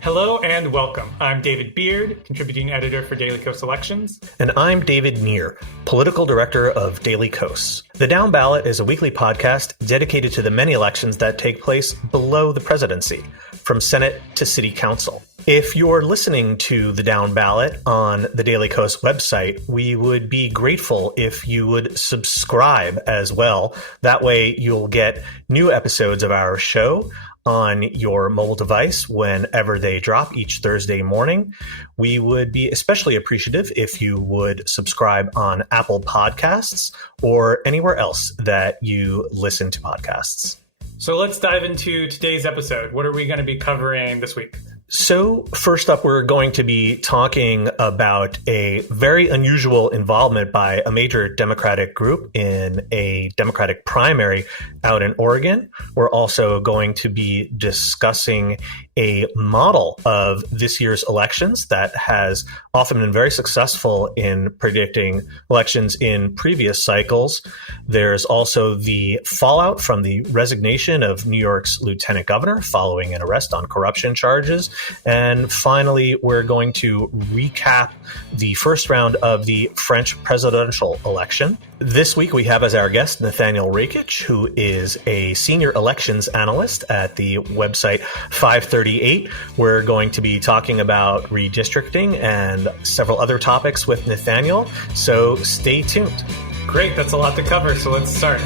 Hello and welcome. I'm David Beard, contributing editor for Daily Kos Elections. And I'm David Neer, political director of Daily Kos. The Downballot is a weekly podcast dedicated to the many elections that take place below the presidency, from Senate to City Council. If you're listening to the Downballot on the Daily Kos website, we would be grateful if you would subscribe as well. That way you'll get new episodes of our show on your mobile device whenever they drop each Thursday morning. We would be especially appreciative if you would subscribe on Apple Podcasts or anywhere else that you listen to podcasts. So let's dive into today's episode. What are we going to be covering this week? So first up, we're going to be talking about a very unusual involvement by a major Democratic group in a Democratic primary out in Oregon. We're also going to be discussing a model of this year's elections that has often been very successful in predicting elections in previous cycles. There's also the fallout from the resignation of New York's lieutenant governor following an arrest on corruption charges. And finally, we're going to recap the first round of the French presidential election. This week, we have as our guest Nathaniel Rakich, who is a senior elections analyst at the website FiveThirtyEight. We're going to be talking about redistricting and several other topics with Nathaniel, so stay tuned. Great, that's a lot to cover, so let's start.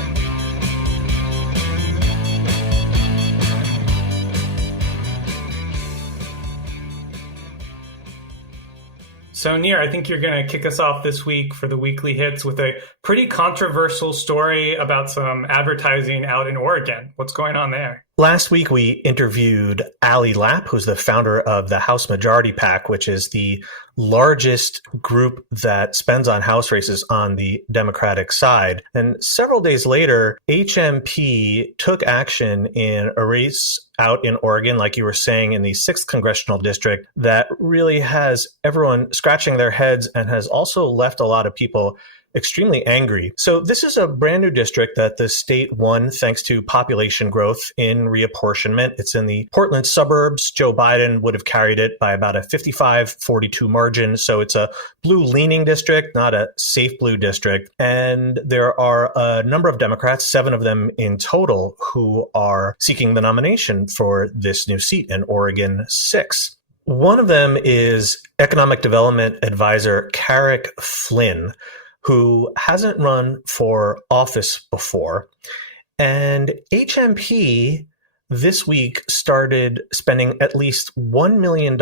So, Neer, I think you're going to kick us off this week for the weekly hits with a pretty controversial story about some advertising out in Oregon. What's going on there? Last week, we interviewed Ali Lapp, who's the founder of the House Majority PAC, which is the largest group that spends on House races on the Democratic side. And several days later, HMP took action in a race out in Oregon, like you were saying, in the 6th congressional district that really has everyone scratching their heads and has also left a lot of people extremely angry. So this is a brand new district that the state won thanks to population growth in reapportionment. It's in the Portland suburbs. Joe Biden would have carried it by about a 55-42 margin. So it's a blue-leaning district, not a safe blue district. And there are a number of Democrats, 7 of them in total, who are seeking the nomination for this new seat in Oregon 6. One of them is Economic Development Advisor Carrick Flynn, who hasn't run for office before. And HMP this week started spending at least $1 million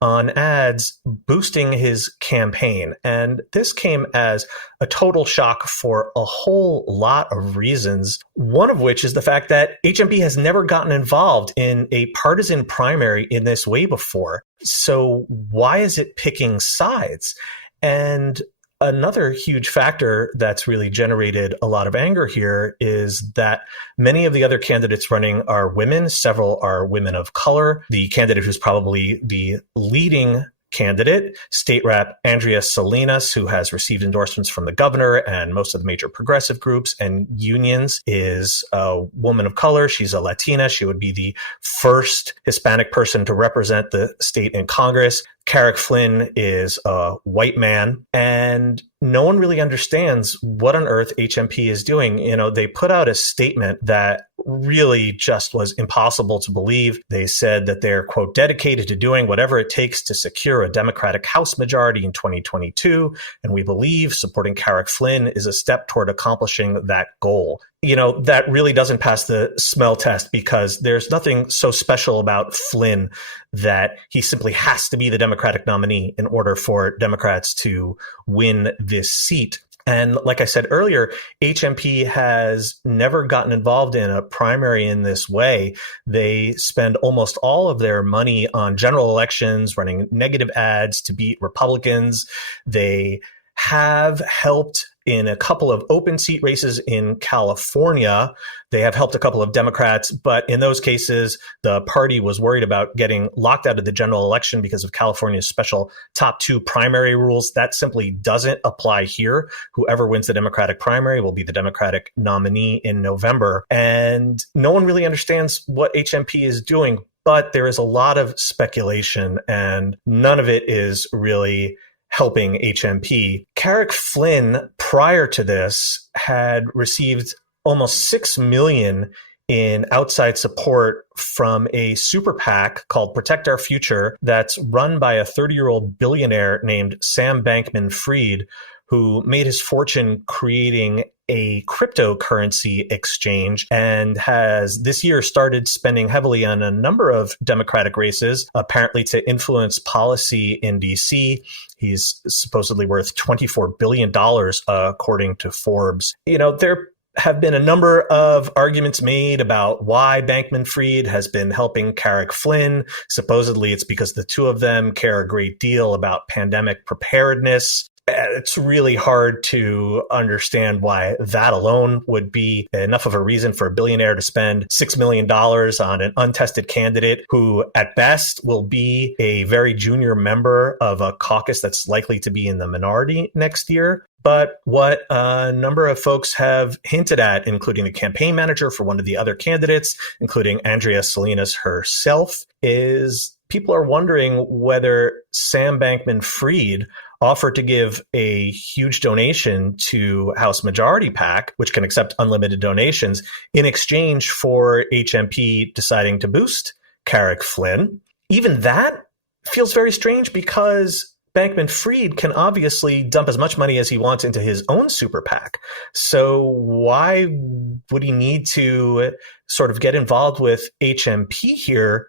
on ads boosting his campaign. And this came as a total shock for a whole lot of reasons, one of which is the fact that HMP has never gotten involved in a partisan primary in this way before. So why is it picking sides? And another huge factor that's really generated a lot of anger here is that many of the other candidates running are women. Several are women of color. The candidate who's probably the leading candidate, State Rep Andrea Salinas, who has received endorsements from the governor and most of the major progressive groups and unions, is a woman of color. She's a Latina. She would be the first Hispanic person to represent the state in Congress. Carrick Flynn is a white man, and no one really understands what on earth HMP is doing. You know, they put out a statement that really just was impossible to believe. They said that they're, quote, dedicated to doing whatever it takes to secure a Democratic House majority in 2022. And we believe supporting Carrick Flynn is a step toward accomplishing that goal. You know, that really doesn't pass the smell test because there's nothing so special about Flynn that he simply has to be the Democratic nominee in order for Democrats to win this seat. And like I said earlier, HMP has never gotten involved in a primary in this way. They spend almost all of their money on general elections, running negative ads to beat Republicans. They have helped in a couple of open seat races in California. They have helped a couple of Democrats, but in those cases, the party was worried about getting locked out of the general election because of California's special top two primary rules. That simply doesn't apply here. Whoever wins the Democratic primary will be the Democratic nominee in November. And no one really understands what HMP is doing, but there is a lot of speculation and none of it is really helping HMP. Carrick Flynn, prior to this, had received almost $6 million in outside support from a super PAC called Protect Our Future that's run by a 30-year-old billionaire named Sam Bankman-Fried, who made his fortune creating a cryptocurrency exchange and has this year started spending heavily on a number of Democratic races, apparently to influence policy in DC. He's supposedly worth $24 billion, according to Forbes. There have been a number of arguments made about why Bankman-Fried has been helping Carrick Flynn. Supposedly it's because the two of them care a great deal about pandemic preparedness. It's really hard to understand why that alone would be enough of a reason for a billionaire to spend $6 million on an untested candidate who at best will be a very junior member of a caucus that's likely to be in the minority next year. But what a number of folks have hinted at, including the campaign manager for one of the other candidates, including Andrea Salinas herself, is people are wondering whether Sam Bankman-Fried offered to give a huge donation to House Majority PAC, which can accept unlimited donations, in exchange for HMP deciding to boost Carrick Flynn. Even that feels very strange because Bankman-Fried can obviously dump as much money as he wants into his own super PAC. So why would he need to sort of get involved with HMP here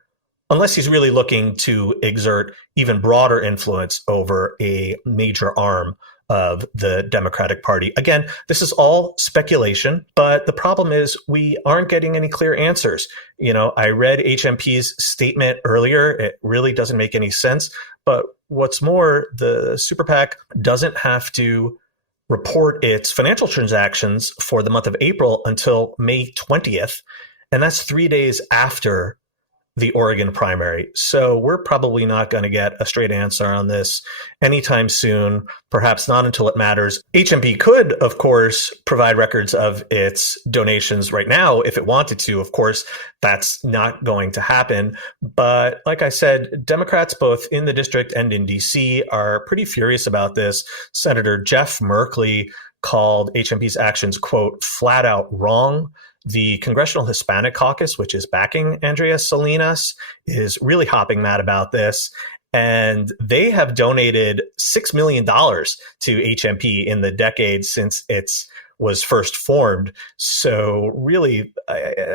unless he's really looking to exert even broader influence over a major arm of the Democratic Party? Again, this is all speculation, but the problem is we aren't getting any clear answers. I read HMP's statement earlier. It really doesn't make any sense. But what's more, the super PAC doesn't have to report its financial transactions for the month of April until May 20th. And that's 3 days after the Oregon primary. So we're probably not going to get a straight answer on this anytime soon, perhaps not until it matters. HMP could, of course, provide records of its donations right now if it wanted to. Of course, that's not going to happen. But like I said, Democrats both in the district and in DC are pretty furious about this. Senator Jeff Merkley called HMP's actions, quote, flat out wrong. The Congressional Hispanic Caucus, which is backing Andrea Salinas, is really hopping mad about this. And they have donated $6 million to HMP in the decade since it was first formed. So really,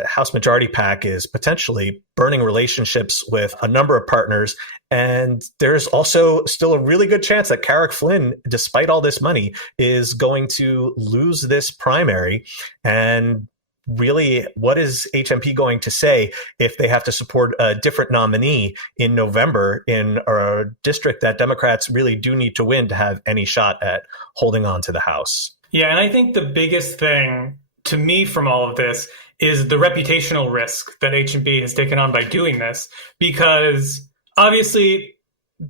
House Majority PAC is potentially burning relationships with a number of partners. And there's also still a really good chance that Carrick Flynn, despite all this money, is going to lose this primary. And really, what is HMP going to say if they have to support a different nominee in November in a district that Democrats really do need to win to have any shot at holding on to the House? Yeah, and I think the biggest thing to me from all of this is the reputational risk that HMP has taken on by doing this, because obviously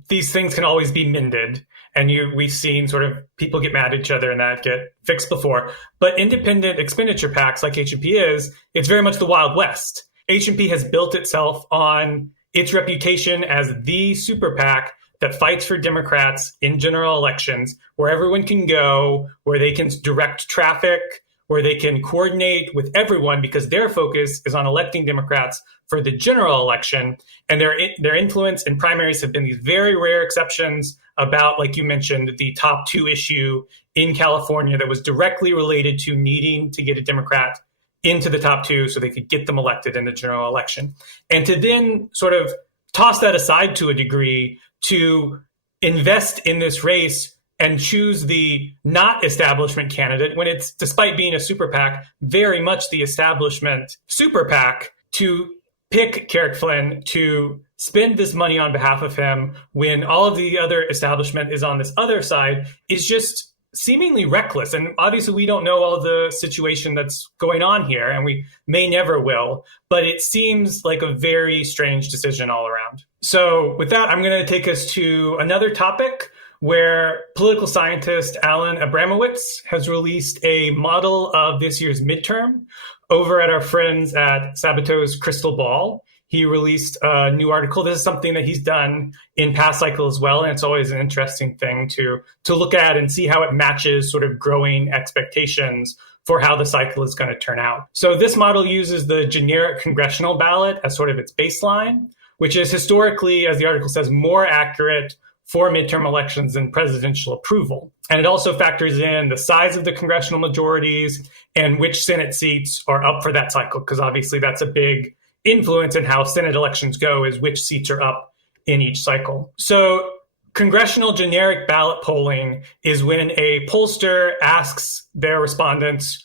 these things can always be mended. And we've seen sort of people get mad at each other and that get fixed before. But independent expenditure PACs like HMP it's very much the Wild West. HMP has built itself on its reputation as the super PAC that fights for Democrats in general elections, where everyone can go, where they can direct traffic, where they can coordinate with everyone because their focus is on electing Democrats for the general election. And their influence in primaries have been these very rare exceptions about, like you mentioned, the top two issue in California that was directly related to needing to get a Democrat into the top two so they could get them elected in the general election. And to then sort of toss that aside to a degree to invest in this race and choose the not establishment candidate when it's, despite being a super PAC, very much the establishment super PAC, to pick Carrick Flynn to spend this money on behalf of him when all of the other establishment is on this other side is just seemingly reckless. And obviously, we don't know all the situation that's going on here, and we may never will. But it seems like a very strange decision all around. So with that, I'm going to take us to another topic where political scientist Alan Abramowitz has released a model of this year's midterm over at our friends at Sabato's Crystal Ball. He released a new article. This is something that he's done in past cycles as well, and it's always an interesting thing to look at and see how it matches sort of growing expectations for how the cycle is going to turn out. So this model uses the generic congressional ballot as sort of its baseline, which is historically, as the article says, more accurate for midterm elections than presidential approval. And it also factors in the size of the congressional majorities and which Senate seats are up for that cycle, because obviously that's a big influence in how Senate elections go, is which seats are up in each cycle. So congressional generic ballot polling is when a pollster asks their respondents,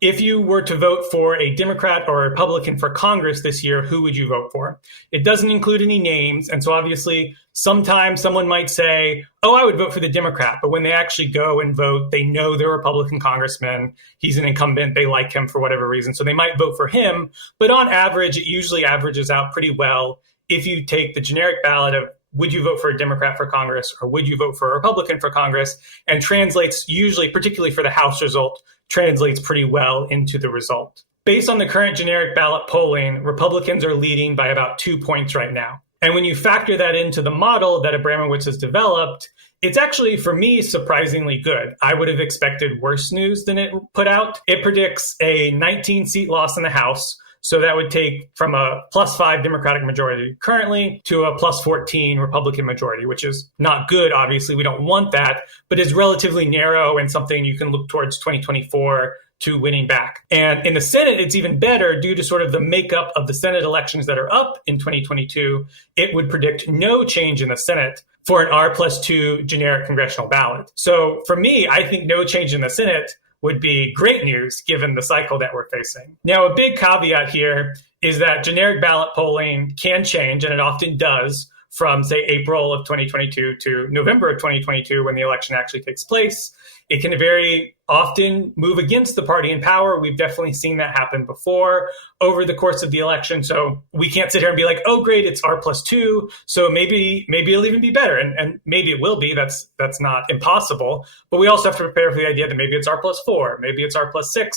if you were to vote for a Democrat or a Republican for Congress this year, who would you vote for? It doesn't include any names. And so obviously, sometimes someone might say, oh, I would vote for the Democrat. But when they actually go and vote, they know they're a Republican congressman. He's an incumbent. They like him for whatever reason. So they might vote for him. But on average, it usually averages out pretty well if you take the generic ballot of would you vote for a Democrat for Congress or would you vote for a Republican for Congress, and translates usually, particularly for the House result, translates pretty well into the result. Based on the current generic ballot polling, Republicans are leading by about 2 points right now. And when you factor that into the model that Abramowitz has developed, it's actually, for me, surprisingly good. I would have expected worse news than it put out. It predicts a 19-seat loss in the House. So that would take from a +5 Democratic majority currently to a +14 Republican majority, which is not good. Obviously, we don't want that, but is relatively narrow and something you can look towards 2024 to winning back. And in the Senate, it's even better due to sort of the makeup of the Senate elections that are up in 2022. It would predict no change in the Senate for an R+2 generic congressional ballot. So for me, I think no change in the Senate would be great news given the cycle that we're facing. Now, a big caveat here is that generic ballot polling can change, and it often does, from, say, April of 2022 to November of 2022 when the election actually takes place. It can very often move against the party in power. We've definitely seen that happen before over the course of the election. So we can't sit here and be like, oh, great, it's R+2. So maybe it'll even be better. And maybe it will be. That's not impossible. But we also have to prepare for the idea that maybe it's R+4, maybe it's R+6.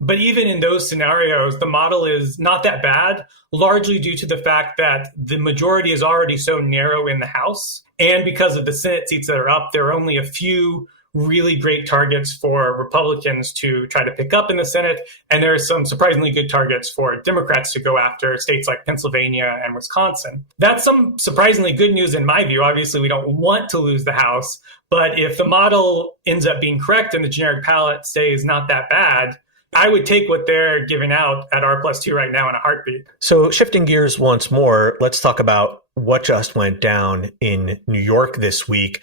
But even in those scenarios, the model is not that bad, largely due to the fact that the majority is already so narrow in the House. And because of the Senate seats that are up, there are only a few really great targets for Republicans to try to pick up in the Senate. And there are some surprisingly good targets for Democrats to go after, states like Pennsylvania and Wisconsin. That's some surprisingly good news in my view. Obviously, we don't want to lose the House, but if the model ends up being correct and the generic ballot stays not that bad, I would take what they're giving out at R+2 right now in a heartbeat. So shifting gears once more, let's talk about what just went down in New York this week.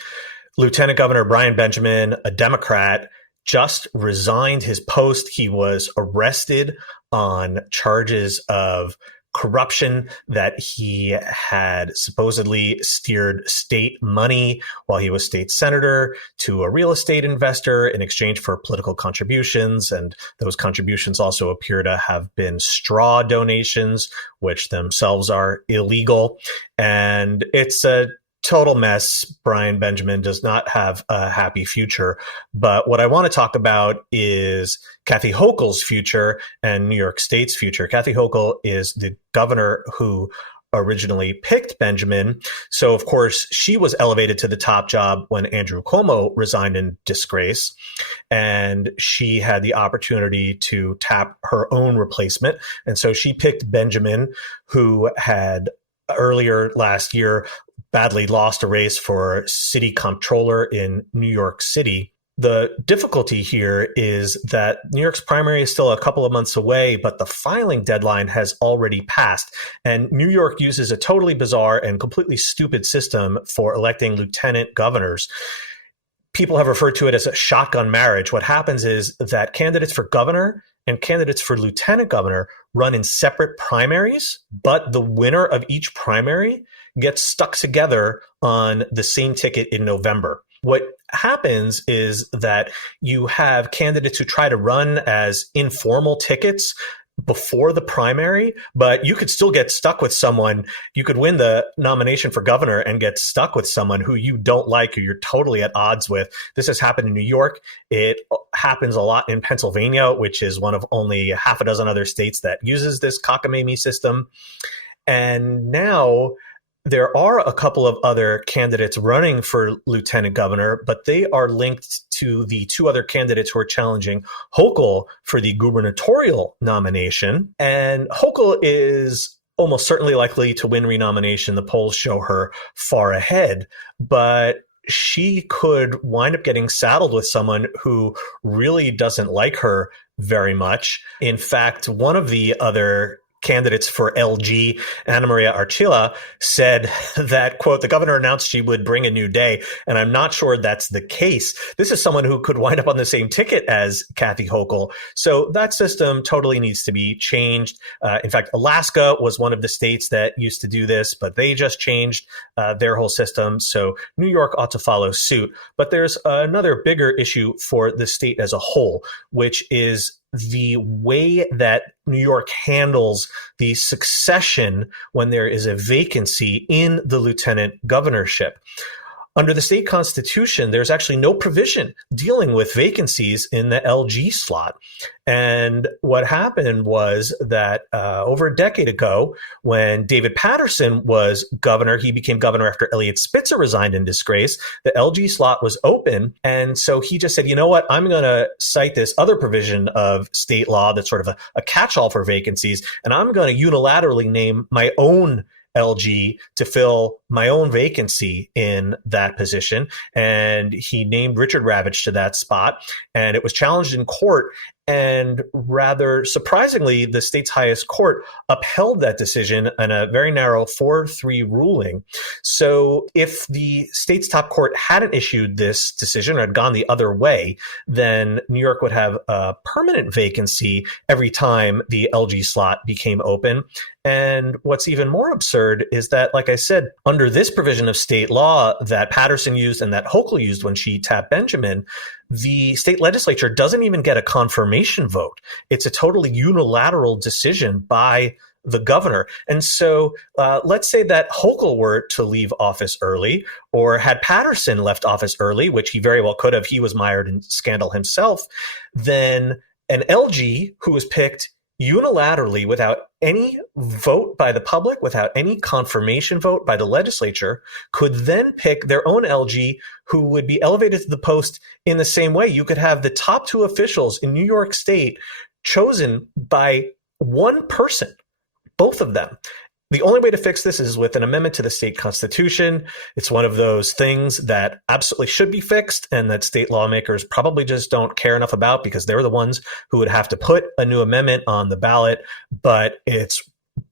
Lieutenant Governor Brian Benjamin, a Democrat, just resigned his post. He was arrested on charges of corruption, that he had supposedly steered state money while he was state senator to a real estate investor in exchange for political contributions. And those contributions also appear to have been straw donations, which themselves are illegal. And it's a total mess. Brian Benjamin does not have a happy future. But what I want to talk about is Kathy Hochul's future and New York State's future. Kathy Hochul is the governor who originally picked Benjamin. So, of course, she was elevated to the top job when Andrew Cuomo resigned in disgrace. And she had the opportunity to tap her own replacement. And so she picked Benjamin, who had earlier last year badly lost a race for city comptroller in New York City. The difficulty here is that New York's primary is still a couple of months away, but the filing deadline has already passed. And New York uses a totally bizarre and completely stupid system for electing lieutenant governors. People have referred to it as a shotgun marriage. What happens is that candidates for governor and candidates for lieutenant governor run in separate primaries, but the winner of each primary gets stuck together on the same ticket in November. What happens is that you have candidates who try to run as informal tickets before the primary, but you could still get stuck with someone. You could win the nomination for governor and get stuck with someone who you don't like or you're totally at odds with. This has happened in New York. It happens a lot in Pennsylvania, which is one of only half a dozen other states that uses this cockamamie system. And now there are a couple of other candidates running for lieutenant governor, but they are linked to the two other candidates who are challenging Hochul for the gubernatorial nomination. And Hochul is almost certainly likely to win renomination. The polls show her far ahead, but she could wind up getting saddled with someone who really doesn't like her very much. In fact, one of the other candidates for LG, Anna Maria Archila, said that, quote, the governor announced she would bring a new day. And I'm not sure that's the case. This is someone who could wind up on the same ticket as Kathy Hochul. So that system totally needs to be changed. In fact, Alaska was one of the states that used to do this, but they just changed their whole system. So New York ought to follow suit. But there's another bigger issue for the state as a whole, which is the way that New York handles the succession when there is a vacancy in the lieutenant governorship. Under the state constitution, there's actually no provision dealing with vacancies in the LG slot. And what happened was that over a decade ago, when David Paterson was governor, he became governor after Eliot Spitzer resigned in disgrace. The LG slot was open. And so he just said, you know what, I'm going to cite this other provision of state law that's sort of a catch-all for vacancies, and I'm going to unilaterally name my own LG to fill my own vacancy in that position. And he named Richard Ravitch to that spot. And it was challenged in court. And rather surprisingly, the state's highest court upheld that decision in a very narrow 4-3 ruling. So if the state's top court hadn't issued this decision or had gone the other way, then New York would have a permanent vacancy every time the LG slot became open. And what's even more absurd is that, like I said, under this provision of state law that Paterson used and that Hochul used when she tapped Benjamin, the state legislature doesn't even get a confirmation vote. It's a totally unilateral decision by the governor. And so let's say that Hochul were to leave office early, or had Paterson left office early, which he very well could have. He was mired in scandal himself. Then an LG who was picked unilaterally without any vote by the public, without any confirmation vote by the legislature, could then pick their own LG who would be elevated to the post in the same way. You could have the top two officials in New York State chosen by one person, both of them. The only way to fix this is with an amendment to the state constitution. It's one of those things that absolutely should be fixed and that state lawmakers probably just don't care enough about because they're the ones who would have to put a new amendment on the ballot. But it's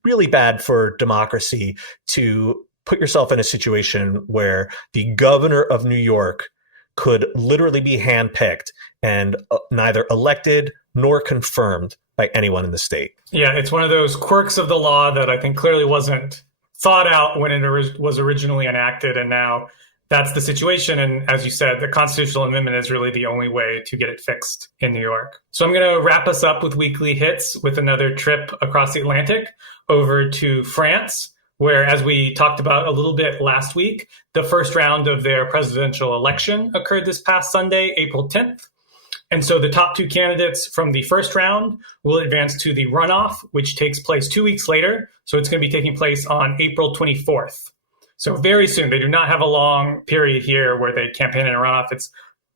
really bad for democracy to put yourself in a situation where the governor of New York could literally be handpicked and neither elected nor confirmed by anyone in the state. Yeah, it's one of those quirks of the law that I think clearly wasn't thought out when it was originally enacted, and now that's the situation. And as you said, the constitutional amendment is really the only way to get it fixed in New York. So I'm going to wrap us up with weekly hits with another trip across the Atlantic over to France, where, as we talked about a little bit last week, the first round of their presidential election occurred this past Sunday, April 10th. And so the top two candidates from the first round will advance to the runoff, which takes place 2 weeks later. So it's going to be taking place on April 24th. So very soon. They do not have a long period here where they campaign in a runoff. It's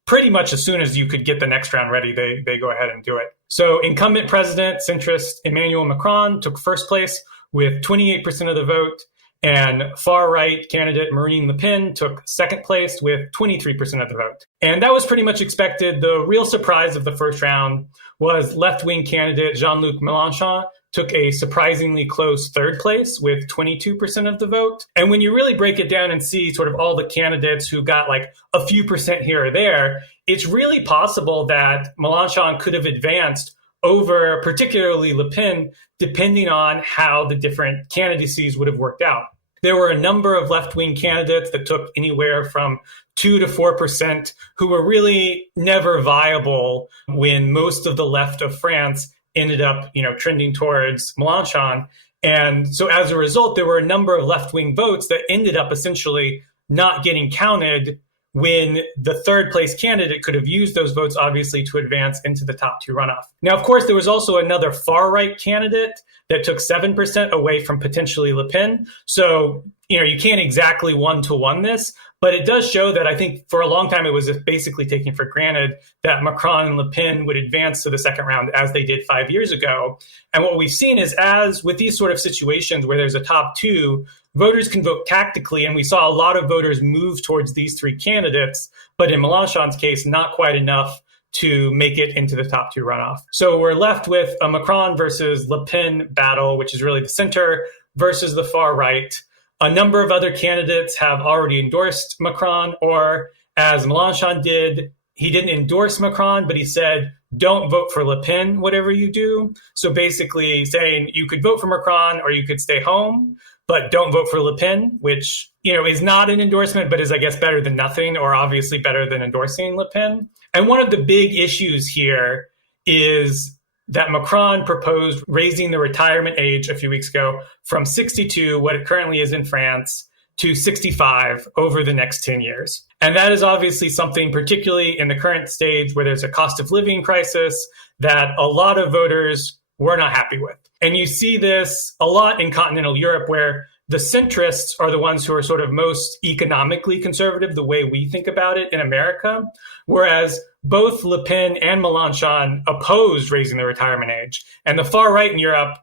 pretty much as soon as you could get the next round ready, they go ahead and do it. So incumbent president, centrist Emmanuel Macron took first place with 28% of the vote. And far-right candidate Marine Le Pen took second place with 23% of the vote. And that was pretty much expected. The real surprise of the first round was left-wing candidate Jean-Luc Mélenchon took a surprisingly close third place with 22% of the vote. And when you really break it down and see sort of all the candidates who got like a few percent here or there, it's really possible that Mélenchon could have advanced over particularly Le Pen, depending on how the different candidacies would have worked out. there were a number of left-wing candidates that took anywhere from 2 to 4% who were really never viable when most of the left of France ended up, trending towards Mélenchon. And so as a result, there were a number of left-wing votes that ended up essentially not getting counted when the third place candidate could have used those votes, obviously, to advance into the top two runoff. Now, of course, there was also another far-right candidate that took 7% away from potentially Le Pen. So, you can't exactly one-to-one this, but it does show that I think for a long time it was basically taken for granted that Macron and Le Pen would advance to the second round as they did 5 years ago. And what we've seen is as with these sort of situations where there's a top two, voters can vote tactically, and we saw a lot of voters move towards these three candidates, but in Mélenchon's case, not quite enough to make it into the top two runoff. So we're left with a Macron versus Le Pen battle, which is really the center, versus the far right. A number of other candidates have already endorsed Macron, or as Mélenchon did, he didn't endorse Macron, but he said, don't vote for Le Pen, whatever you do. So basically saying you could vote for Macron or you could stay home, but don't vote for Le Pen, which, is not an endorsement, but is, I guess, better than nothing, or obviously better than endorsing Le Pen. And one of the big issues here is that Macron proposed raising the retirement age a few weeks ago from 62, what it currently is in France, to 65 over the next 10 years. And that is obviously something, particularly in the current stage where there's a cost of living crisis, that a lot of voters were not happy with. And you see this a lot in continental Europe, where the centrists are the ones who are sort of most economically conservative, the way we think about it in America, whereas both Le Pen and Mélenchon opposed raising the retirement age. And the far right in Europe,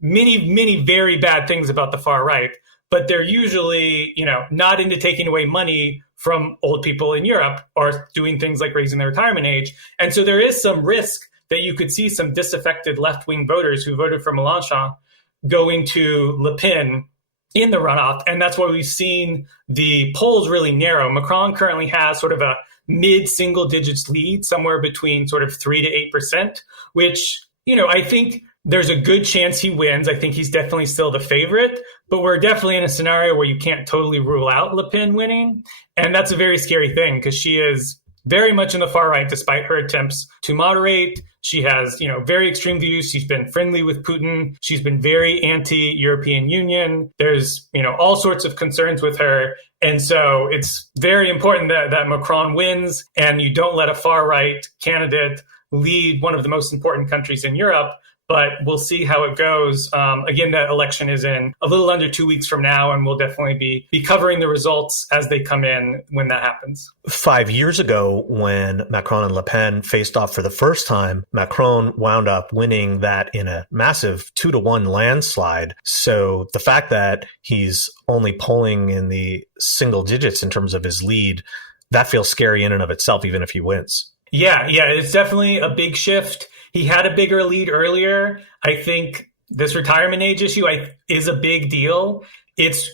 many very bad things about the far right, but they're usually, not into taking away money from old people in Europe or doing things like raising the retirement age. And so there is some risk that you could see some disaffected left-wing voters who voted for Mélenchon going to Le Pen in the runoff. And that's why we've seen the polls really narrow. Macron currently has sort of a mid-single digits lead, somewhere between sort of 3 to 8%, which, I think there's a good chance he wins. I think he's definitely still the favorite, but we're definitely in a scenario where you can't totally rule out Le Pen winning. And that's a very scary thing because she is very much in the far right, despite her attempts to moderate. She has, very extreme views. She's been friendly with Putin. She's been very anti-European Union. There's, all sorts of concerns with her. And so it's very important that Macron wins and you don't let a far right candidate lead one of the most important countries in Europe. But we'll see how it goes. Again, that election is in a little under 2 weeks from now, and we'll definitely be covering the results as they come in when that happens. 5 years ago, when Macron and Le Pen faced off for the first time, Macron wound up winning that in a massive 2-1 landslide. So the fact that he's only polling in the single digits in terms of his lead, that feels scary in and of itself, even if he wins. Yeah, it's definitely a big shift. He had a bigger lead earlier. I think this retirement age issue is a big deal.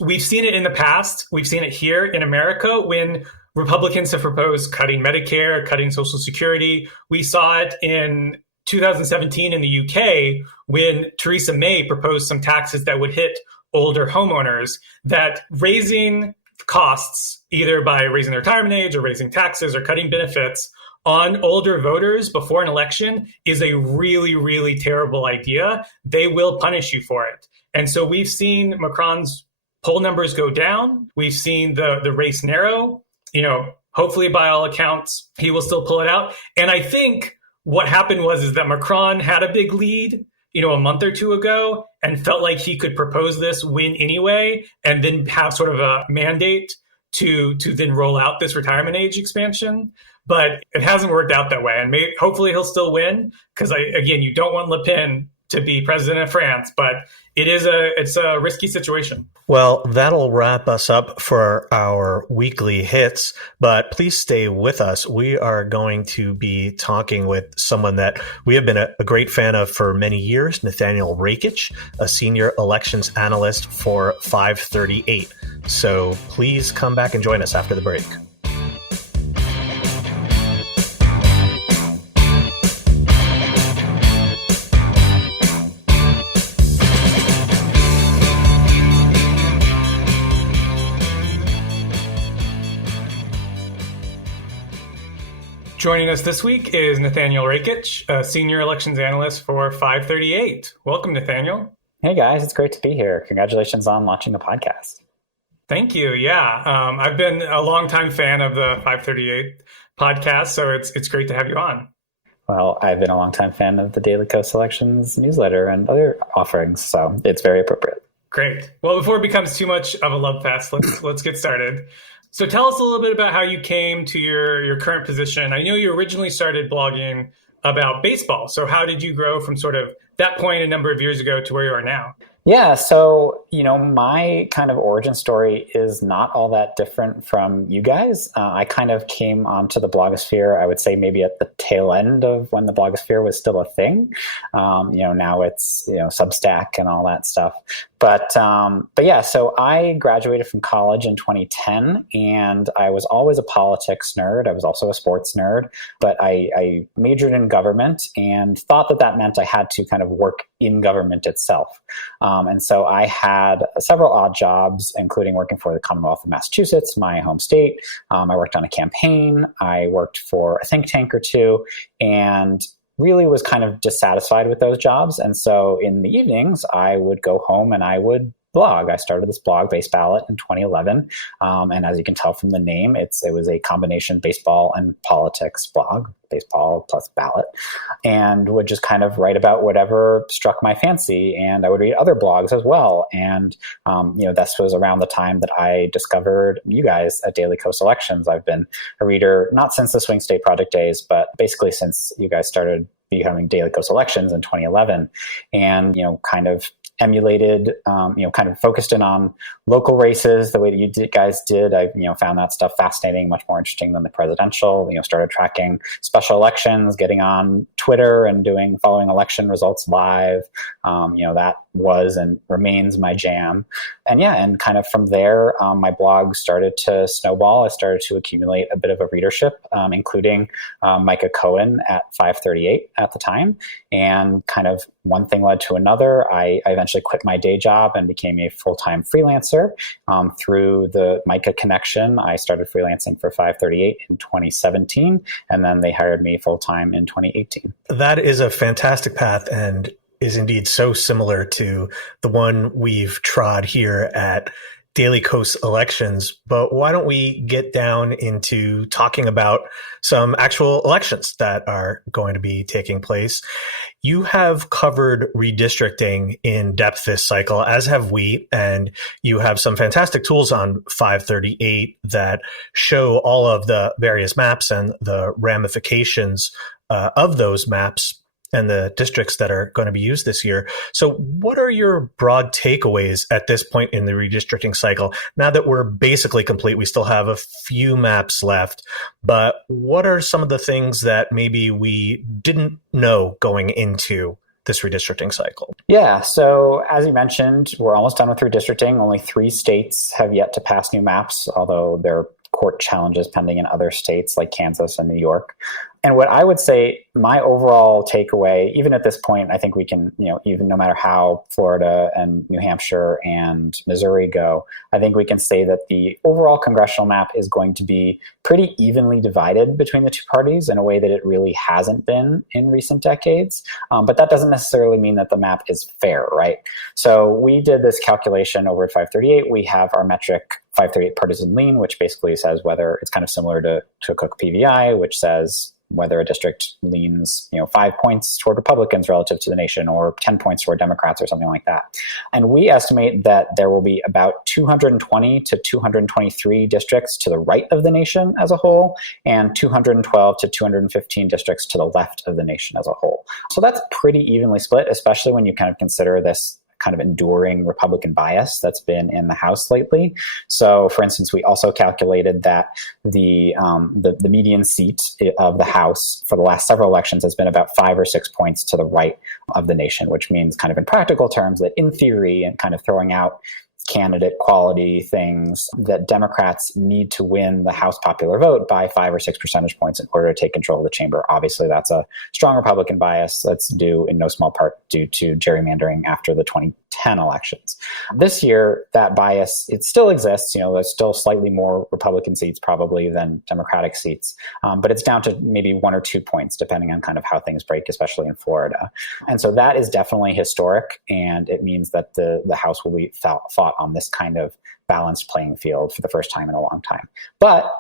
We've seen it in the past. We've seen it here in America when Republicans have proposed cutting Medicare, cutting Social Security. We saw it in 2017 in the UK when Theresa May proposed some taxes that would hit older homeowners, that raising costs, either by raising the retirement age or raising taxes or cutting benefits on older voters before an election is a really, really terrible idea. They will punish you for it. And so we've seen Macron's poll numbers go down. We've seen the race narrow. Hopefully by all accounts, he will still pull it out. And I think what happened is that Macron had a big lead, a month or two ago and felt like he could propose this win anyway, and then have sort of a mandate to then roll out this retirement age expansion. But it hasn't worked out that way. And hopefully he'll still win because, again, you don't want Le Pen to be president of France, but it's a risky situation. Well, that'll wrap us up for our weekly hits, but please stay with us. We are going to be talking with someone that we have been a great fan of for many years, Nathaniel Rakich, a senior elections analyst for FiveThirtyEight. So please come back and join us after the break. Joining us this week is Nathaniel Rakich, a senior elections analyst for FiveThirtyEight. Welcome, Nathaniel. Hey guys, it's great to be here. Congratulations on launching the podcast. Thank you. Yeah, I've been a longtime fan of the FiveThirtyEight podcast, so it's great to have you on. Well, I've been a longtime fan of the Daily Kos Elections newsletter and other offerings, so it's very appropriate. Great. Well, before it becomes too much of a love fest, let's get started. So tell us a little bit about how you came to your current position. I know you originally started blogging about baseball. So how did you grow from sort of that point a number of years ago to where you are now? Yeah, so, my kind of origin story is not all that different from you guys. I kind of came onto the blogosphere, I would say maybe at the tail end of when the blogosphere was still a thing. Now it's, Substack and all that stuff. But yeah, so I graduated from college in 2010, and I was always a politics nerd. I was also a sports nerd, but I majored in government and thought that meant I had to kind of work in government itself. And so I had several odd jobs, including working for the Commonwealth of Massachusetts, my home state. I worked on a campaign. I worked for a think tank or two, and really was kind of dissatisfied with those jobs. And so in the evenings, I would go home and I would blog. I started this blog, Base Ballot, in 2011. And as you can tell from the name, it was a combination baseball and politics blog, baseball plus ballot, and would just kind of write about whatever struck my fancy. And I would read other blogs as well. And, this was around the time that I discovered you guys at Daily Kos Elections. I've been a reader, not since the Swing State Project days, but basically since you guys started becoming Daily Kos Elections in 2011, and, kind of emulated, kind of focused in on local races the way that you guys did. I, found that stuff fascinating, much more interesting than the presidential. Started tracking special elections, getting on Twitter and following election results live. That was and remains my jam. And yeah, and kind of from there, my blog started to snowball. I started to accumulate a bit of a readership, including Micah Cohen at FiveThirtyEight at the time. And kind of one thing led to another. I eventually quit my day job and became a full-time freelancer. Through the Micah connection, I started freelancing for FiveThirtyEight in 2017, and then they hired me full-time in 2018. That is a fantastic path and is indeed so similar to the one we've trod here at Daily Kos Elections. But why don't we get down into talking about some actual elections that are going to be taking place? You have covered redistricting in depth this cycle, as have we, and you have some fantastic tools on FiveThirtyEight that show all of the various maps and the ramifications of those maps and the districts that are going to be used this year. So what are your broad takeaways at this point in the redistricting cycle? Now that we're basically complete, we still have a few maps left, but what are some of the things that maybe we didn't know going into this redistricting cycle? Yeah, so as you mentioned, we're almost done with redistricting. Only 3 states have yet to pass new maps, although there are court challenges pending in other states like Kansas and New York. And what I would say, my overall takeaway, even at this point, I think we can, even no matter how Florida and New Hampshire and Missouri go, I think we can say that the overall congressional map is going to be pretty evenly divided between the two parties in a way that it really hasn't been in recent decades. But that doesn't necessarily mean that the map is fair, right? So we did this calculation over at FiveThirtyEight. We have our metric FiveThirtyEight partisan lean, which basically says whether it's kind of similar to a Cook PVI, which says whether a district leans, 5 points toward Republicans relative to the nation or 10 points toward Democrats or something like that. And we estimate that there will be about 220 to 223 districts to the right of the nation as a whole, and 212 to 215 districts to the left of the nation as a whole. So that's pretty evenly split, especially when you kind of consider this kind of enduring Republican bias that's been in the House lately. So, for instance, we also calculated that the median seat of the House for the last several elections has been about 5 or 6 points to the right of the nation, which means kind of in practical terms that in theory and kind of throwing out candidate quality things, that Democrats need to win the House popular vote by 5 or 6 percentage points in order to take control of the chamber. Obviously, that's a strong Republican bias that's due in no small part due to gerrymandering after the 2010 2010 elections. This year, that bias, it still exists. There's still slightly more Republican seats probably than Democratic seats, but it's down to maybe 1 or 2 points, depending on kind of how things break, especially in Florida. And so that is definitely historic, and it means that the House will be fought on this kind of balanced playing field for the first time in a long time. But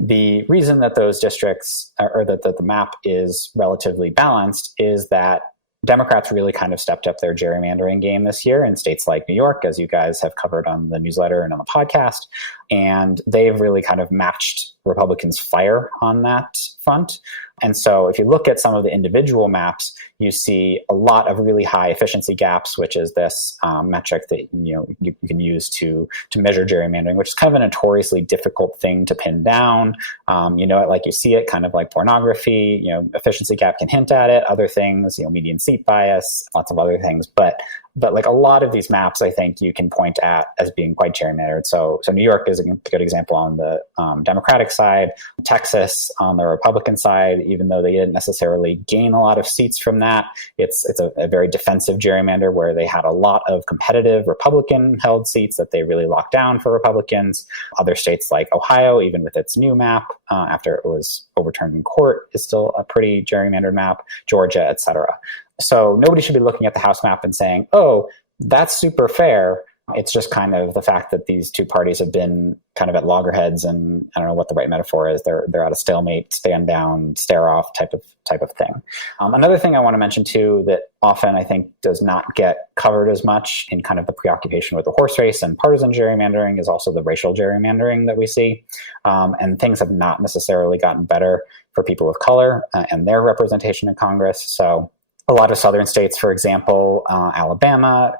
the reason that those districts, or that the map is relatively balanced, is that Democrats really kind of stepped up their gerrymandering game this year in states like New York, as you guys have covered on the newsletter and on the podcast. And they've really kind of matched Republicans' fire on that front. And so if you look at some of the individual maps, you see a lot of really high efficiency gaps, which is this metric that you can use to measure gerrymandering, which is kind of a notoriously difficult thing to pin down. It like you see it, kind of like pornography. Efficiency gap can hint at it. Other things, median seat bias, lots of other things, but like a lot of these maps, I think you can point at as being quite gerrymandered. So New York is a good example on the Democratic side. Texas on the Republican side, even though they didn't necessarily gain a lot of seats from that, it's a very defensive gerrymander where they had a lot of competitive Republican-held seats that they really locked down for Republicans. Other states like Ohio, even with its new map, after it was overturned in court, is still a pretty gerrymandered map. Georgia, et cetera. So nobody should be looking at the House map and saying, oh, that's super fair. It's just kind of the fact that these two parties have been kind of at loggerheads, and I don't know what the right metaphor is. They're at a stalemate, stand down, stare off type of thing. Another thing I want to mention too that often I think does not get covered as much in kind of the preoccupation with the horse race and partisan gerrymandering is also the racial gerrymandering that we see. And things have not necessarily gotten better for people of color and their representation in Congress. So a lot of southern states, for example, Alabama,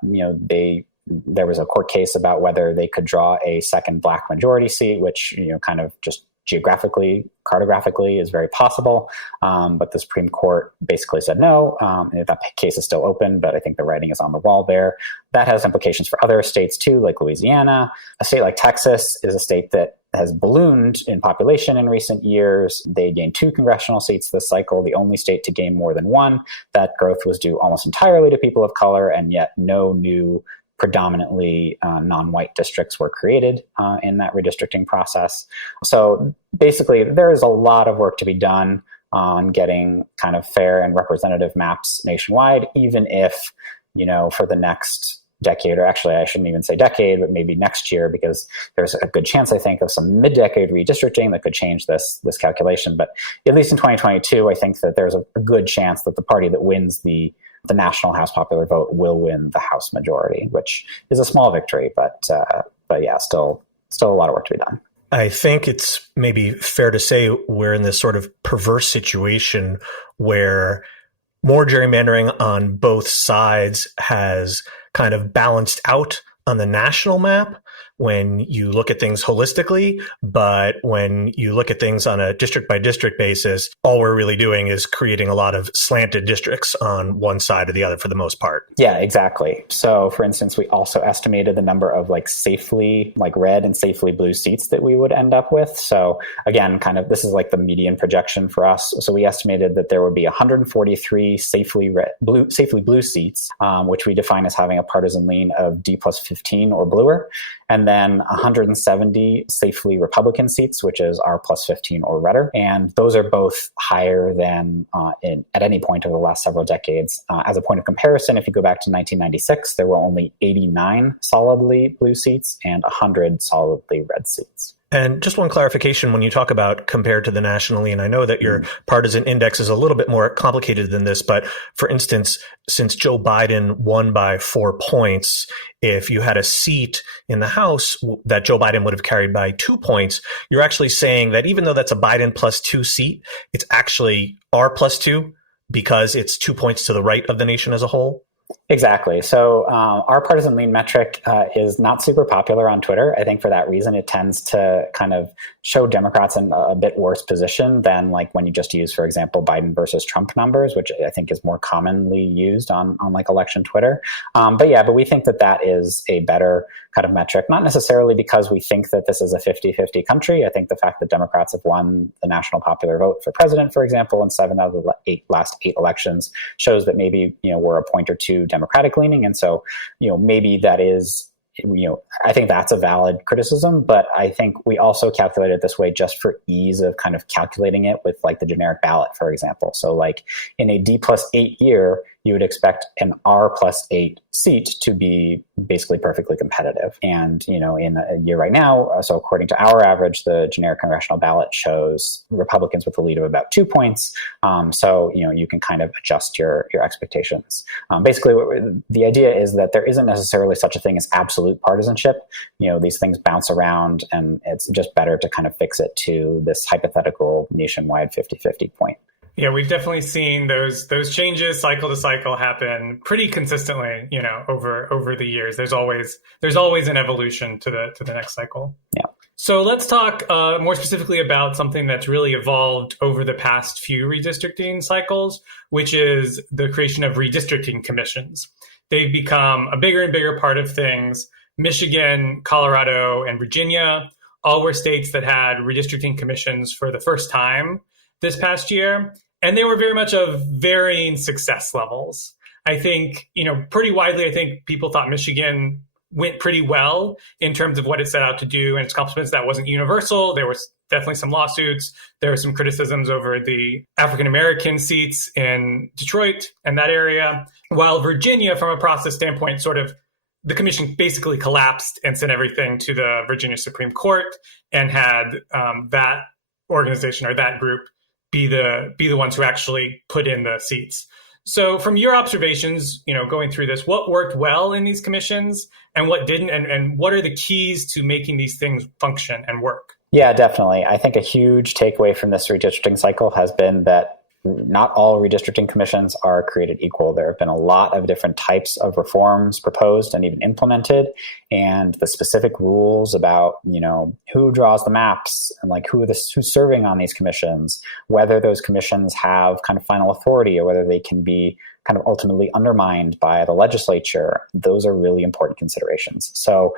there was a court case about whether they could draw a second black majority seat, which, kind of just geographically, cartographically is very possible. But the Supreme Court basically said no. That case is still open, but I think the writing is on the wall there. That has implications for other states too, like Louisiana. A state like Texas is a state that has ballooned in population in recent years. They gained 2 congressional seats this cycle, the only state to gain more than 1. That growth was due almost entirely to people of color, and yet no new predominantly non-white districts were created in that redistricting process. So basically, there is a lot of work to be done on getting kind of fair and representative maps nationwide, even if, for the next decade, or actually I shouldn't even say decade, but maybe next year, because there's a good chance, I think, of some mid-decade redistricting that could change this calculation. But at least in 2022, I think that there's a good chance that the party that wins the national House popular vote will win the House majority, which is a small victory, but yeah, still a lot of work to be done. I think it's maybe fair to say we're in this sort of perverse situation where more gerrymandering on both sides has kind of balanced out on the national map when you look at things holistically, but when you look at things on a district by district basis, all we're really doing is creating a lot of slanted districts on one side or the other for the most part. Yeah, exactly. So for instance, we also estimated the number of safely red and safely blue seats that we would end up with. So again, kind of this is like the median projection for us. So we estimated that there would be 143 safely blue seats, which we define as having a partisan lean of D+15 or bluer. And then 170 safely Republican seats, which is R+15 or redder. And those are both higher than at any point over the last several decades. As a point of comparison, if you go back to 1996, there were only 89 solidly blue seats and 100 solidly red seats. And just one clarification when you talk about compared to the national lean, I know that your partisan index is a little bit more complicated than this, but for instance, since Joe Biden won by 4 points, if you had a seat in the House that Joe Biden would have carried by 2 points, you're actually saying that even though that's a Biden +2 seat, it's actually R+2 because it's 2 points to the right of the nation as a whole? Exactly. So our partisan lean metric is not super popular on Twitter. I think for that reason, it tends to kind of show Democrats in a bit worse position than when you just use, for example, Biden versus Trump numbers, which I think is more commonly used on election Twitter. But we think that is a better kind of metric, not necessarily because we think that this is a 50-50 country. I think the fact that Democrats have won the national popular vote for president, for example, in 7 out of the last 8 elections shows that maybe, we're a point or two Democratic leaning. And so, maybe that is, I think that's a valid criticism, but I think we also calculate it this way just for ease of kind of calculating it with like the generic ballot, for example. So like in a D+8 year, you would expect an R+8 seat to be basically perfectly competitive. And, in a year right now, so according to our average, the generic congressional ballot shows Republicans with a lead of about 2 points. So, you can kind of adjust your expectations. Basically, the idea is that there isn't necessarily such a thing as absolute partisanship. These things bounce around, and it's just better to kind of fix it to this hypothetical nationwide 50-50 point. Yeah, we've definitely seen those changes cycle to cycle happen pretty consistently, over the years. There's always an evolution to the next cycle. Yeah. So let's talk more specifically about something that's really evolved over the past few redistricting cycles, which is the creation of redistricting commissions. They've become a bigger and bigger part of things. Michigan, Colorado, and Virginia all were states that had redistricting commissions for the first time this past year. And they were very much of varying success levels. I think, pretty widely, I think people thought Michigan went pretty well in terms of what it set out to do and its accomplishments. That wasn't universal. There was definitely some lawsuits. There were some criticisms over the African-American seats in Detroit and that area. While Virginia, from a process standpoint, the commission basically collapsed and sent everything to the Virginia Supreme Court and had that organization or that group be the ones who actually put in the seats. So from your observations, going through this, what worked well in these commissions and what didn't, and what are the keys to making these things function and work? Yeah, definitely. I think a huge takeaway from this redistricting cycle has been that not all redistricting commissions are created equal. There have been a lot of different types of reforms proposed and even implemented, and the specific rules about, who draws the maps and like who's serving on these commissions, whether those commissions have kind of final authority or whether they can be kind of ultimately undermined by the legislature. Those are really important considerations. So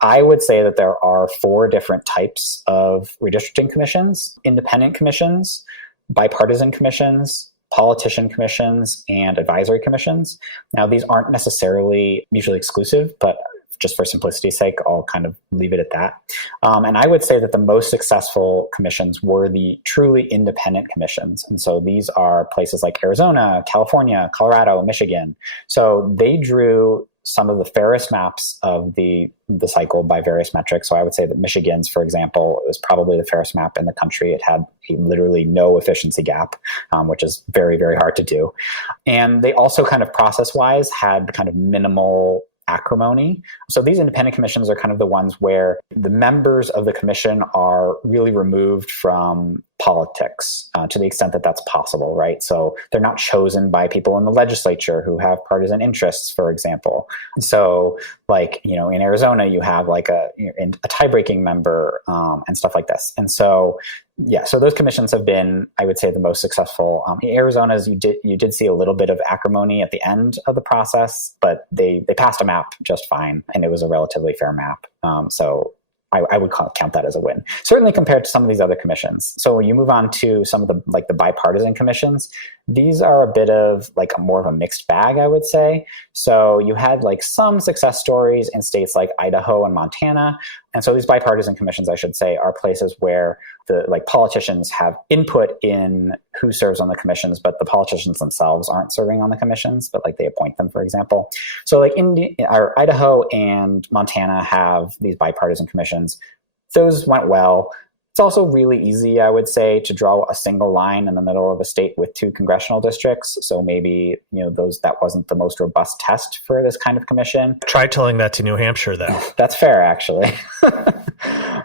I would say that there are 4 different types of redistricting commissions: independent commissions, bipartisan commissions, politician commissions, and advisory commissions. Now, these aren't necessarily mutually exclusive, but just for simplicity's sake, I'll kind of leave it at that. And I would say that the most successful commissions were the truly independent commissions. And so these are places like Arizona, California, Colorado, Michigan. So they drew some of the fairest maps of the cycle by various metrics. So I would say that Michigan's, for example, was probably the fairest map in the country. It had literally no efficiency gap, which is very, very hard to do. And they also kind of process-wise had kind of minimal acrimony. So these independent commissions are kind of the ones where the members of the commission are really removed from politics to the extent that that's possible, right? So they're not chosen by people in the legislature who have partisan interests, for example. So like, in Arizona, you have like a tie-breaking member and stuff like this. And so, yeah, so those commissions have been, I would say, the most successful. In Arizona's, you did see a little bit of acrimony at the end of the process, but they passed a map just fine, and it was a relatively fair map. So I would count that as a win, certainly compared to some of these other commissions. So when you move on to some of the bipartisan commissions, these are a bit of like more of a mixed bag, I would say. So you had like some success stories in states like Idaho and Montana. And so these bipartisan commissions, I should say, are places where the politicians have input in who serves on the commissions, but the politicians themselves aren't serving on the commissions, but like they appoint them, for example. So like Idaho and Montana have these bipartisan commissions. Those went well. It's also really easy, I would say, to draw a single line in the middle of a state with 2 congressional districts. So maybe, that wasn't the most robust test for this kind of commission. Try telling that to New Hampshire, though. That's fair, actually.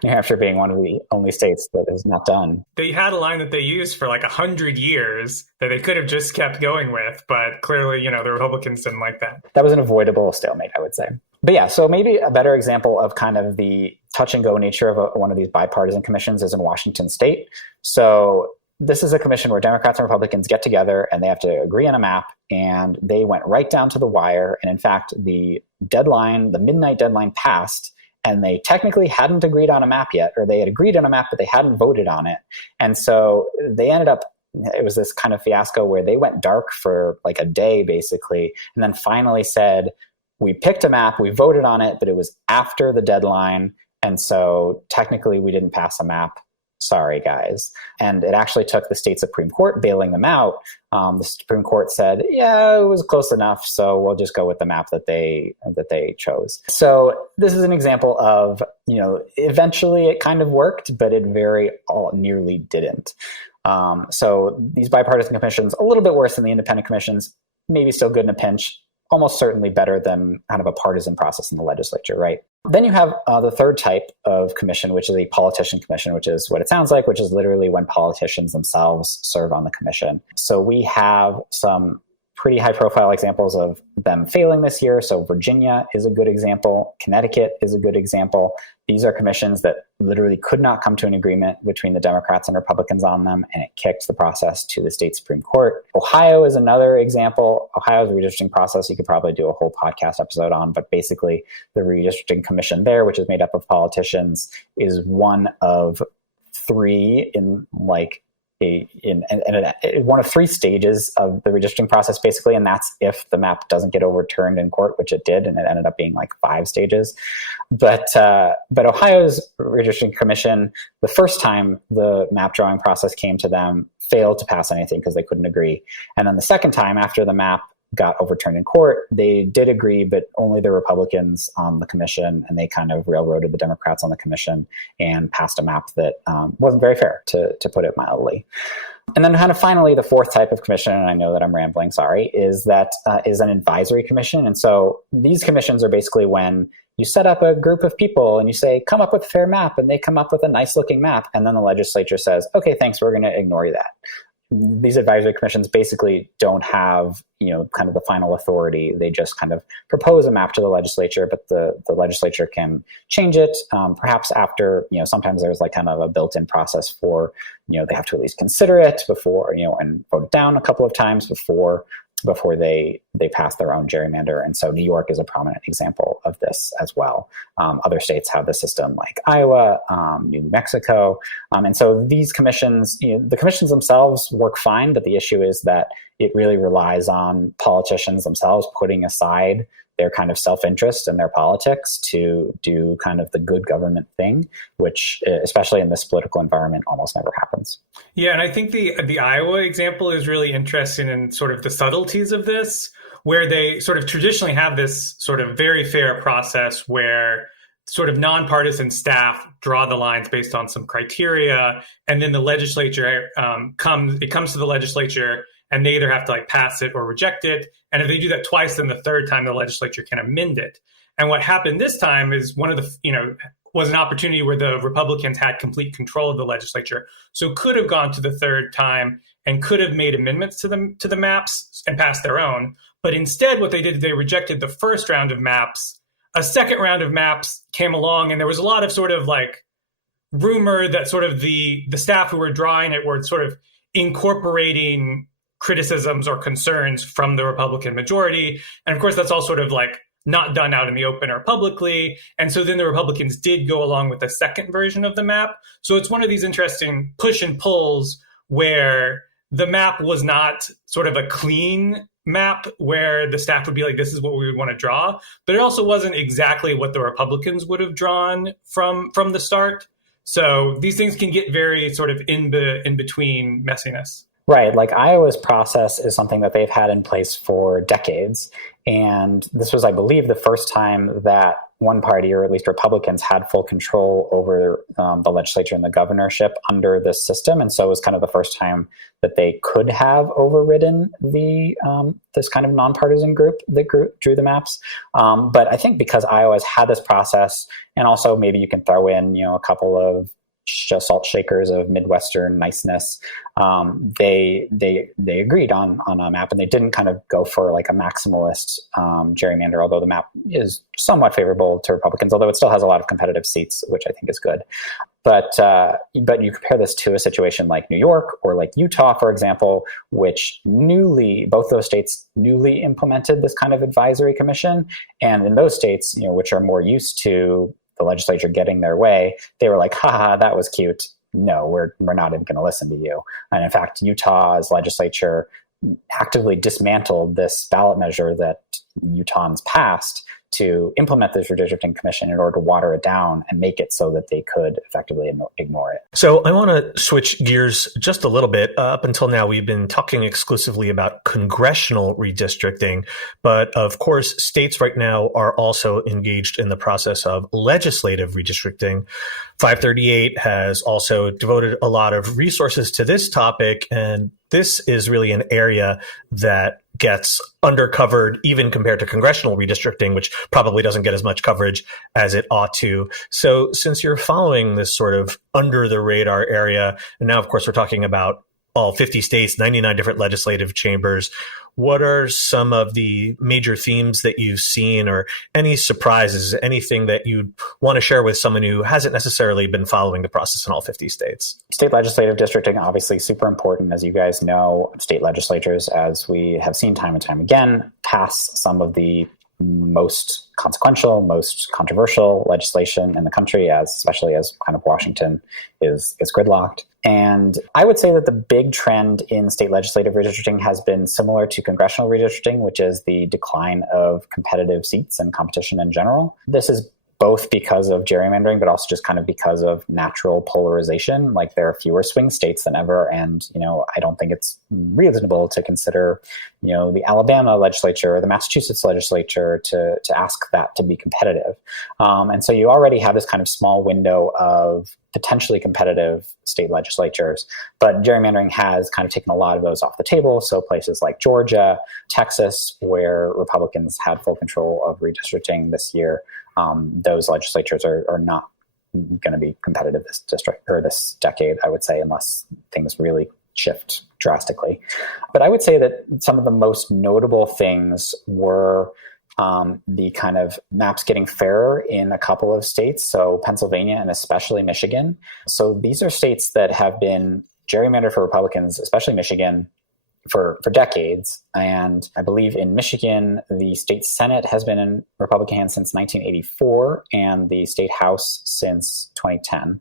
New Hampshire being one of the only states that is not done. They had a line that they used for like 100 years that they could have just kept going with, but clearly, the Republicans didn't like that. That was an avoidable stalemate, I would say. But yeah, so maybe a better example of kind of the touch and go nature of one of these bipartisan commissions is in Washington state. So this is a commission where Democrats and Republicans get together and they have to agree on a map, and they went right down to the wire. And in fact, the midnight deadline passed, and they technically hadn't agreed on a map yet, or they had agreed on a map, but they hadn't voted on it. And so they ended up, it was this kind of fiasco where they went dark for like a day, basically, and then finally said, we picked a map, we voted on it, but it was after the deadline. And so technically we didn't pass a map. Sorry, guys. And it actually took the state Supreme Court bailing them out. The Supreme Court said, yeah, it was close enough, so we'll just go with the map that they chose. So this is an example of, eventually it kind of worked, but it nearly didn't. So these bipartisan commissions, a little bit worse than the independent commissions, maybe still good in a pinch, almost certainly better than kind of a partisan process in the legislature, right? Then you have the third type of commission, which is a politician commission, which is what it sounds like, which is literally when politicians themselves serve on the commission. So we have some pretty high profile examples of them failing this year. So Virginia is a good example. Connecticut is a good example. These are commissions that literally could not come to an agreement between the Democrats and Republicans on them, and it kicked the process to the state Supreme Court. Ohio is another example. Ohio's redistricting process, you could probably do a whole podcast episode on, but basically the redistricting commission there, which is made up of politicians, is one of three in one of three stages of the redistricting process, basically, and that's if the map doesn't get overturned in court, which it did, and it ended up being like 5 stages. But Ohio's redistricting commission, the first time the map drawing process came to them, failed to pass anything because they couldn't agree. And then the second time, after the map got overturned in court, they did agree, but only the Republicans on the commission, and they kind of railroaded the Democrats on the commission and passed a map that wasn't very fair, to put it mildly. And then kind of finally, the fourth type of commission, and I know that I'm rambling, sorry, is an advisory commission. And so these commissions are basically when you set up a group of people and you say, come up with a fair map, and they come up with a nice looking map. And then the legislature says, okay, thanks, we're going to ignore that. These advisory commissions basically don't have, kind of the final authority. They just kind of propose a map to the legislature, but the legislature can change it. Perhaps after, sometimes there's like kind of a built-in process for, they have to at least consider it before, and vote it down a couple of times before they pass their own gerrymander. And so New York is a prominent example of this as well. Other states have the system like Iowa, New Mexico. And so these commissions, the commissions themselves work fine, but the issue is that it really relies on politicians themselves putting aside their kind of self-interest and their politics to do kind of the good government thing, which, especially in this political environment, almost never happens. Yeah, and I think the Iowa example is really interesting in sort of the subtleties of this, where they sort of traditionally have this sort of very fair process where sort of nonpartisan staff draw the lines based on some criteria, and then the legislature comes to the legislature, and they either have to like pass it or reject it. And if they do that twice, then the third time the legislature can amend it. And what happened this time is was an opportunity where the Republicans had complete control of the legislature, so could have gone to the third time and could have made amendments to the maps and passed their own. But instead, what they did, they rejected the first round of maps. A second round of maps came along, and there was a lot of sort of like rumor that sort of the staff who were drawing it were sort of incorporating criticisms or concerns from the Republican majority. And of course, that's all sort of like not done out in the open or publicly. And so then the Republicans did go along with the second version of the map. So it's one of these interesting push and pulls where the map was not sort of a clean map where the staff would be like, this is what we would want to draw. But it also wasn't exactly what the Republicans would have drawn from the start. So these things can get very sort of in between messiness. Right. Like Iowa's process is something that they've had in place for decades. And this was, I believe, the first time that one party, or at least Republicans, had full control over the legislature and the governorship under this system. And so it was kind of the first time that they could have overridden this kind of nonpartisan group that drew the maps. But I think because Iowa's had this process, and also maybe you can throw in, a couple of salt shakers of Midwestern niceness, they agreed on a map, and they didn't kind of go for like a maximalist gerrymander, although the map is somewhat favorable to Republicans, although it still has a lot of competitive seats, which I think is good. But you compare this to a situation like New York or like Utah, for example, which both those states newly implemented this kind of advisory commission. And in those states, which are more used to the legislature getting their way, they were like, haha, that was cute. No, we're not even going to listen to you. And in fact, Utah's legislature actively dismantled this ballot measure that Utahns passed to implement this redistricting commission in order to water it down and make it so that they could effectively ignore it. So I want to switch gears just a little bit. Up until now, we've been talking exclusively about congressional redistricting, but of course, states right now are also engaged in the process of legislative redistricting. 538 has also devoted a lot of resources to this topic, and this is really an area that gets undercovered even compared to congressional redistricting, which probably doesn't get as much coverage as it ought to. So since you're following this sort of under the radar area, and now, of course, we're talking about all 50 states, 99 different legislative chambers, what are some of the major themes that you've seen, or any surprises, anything that you'd want to share with someone who hasn't necessarily been following the process in all 50 states? State legislative districting, obviously super important. As you guys know, state legislatures, as we have seen time and time again, pass some of the most consequential, most controversial legislation in the country, especially as kind of Washington is gridlocked. And I would say that the big trend in state legislative redistricting has been similar to congressional redistricting, which is the decline of competitive seats and competition in general. This is both because of gerrymandering, but also just kind of because of natural polarization. Like, there are fewer swing states than ever. And, I don't think it's reasonable to consider, the Alabama legislature or the Massachusetts legislature to ask that to be competitive. And so you already have this kind of small window of potentially competitive state legislatures, but gerrymandering has kind of taken a lot of those off the table. So places like Georgia, Texas, where Republicans had full control of redistricting this year, those legislatures are not going to be competitive this decade, I would say, unless things really shift drastically. But I would say that some of the most notable things were the kind of maps getting fairer in a couple of states, so Pennsylvania and especially Michigan. So these are states that have been gerrymandered for Republicans, especially Michigan, for decades. And I believe in Michigan, the state Senate has been in Republican hands since 1984 and the state House since 2010.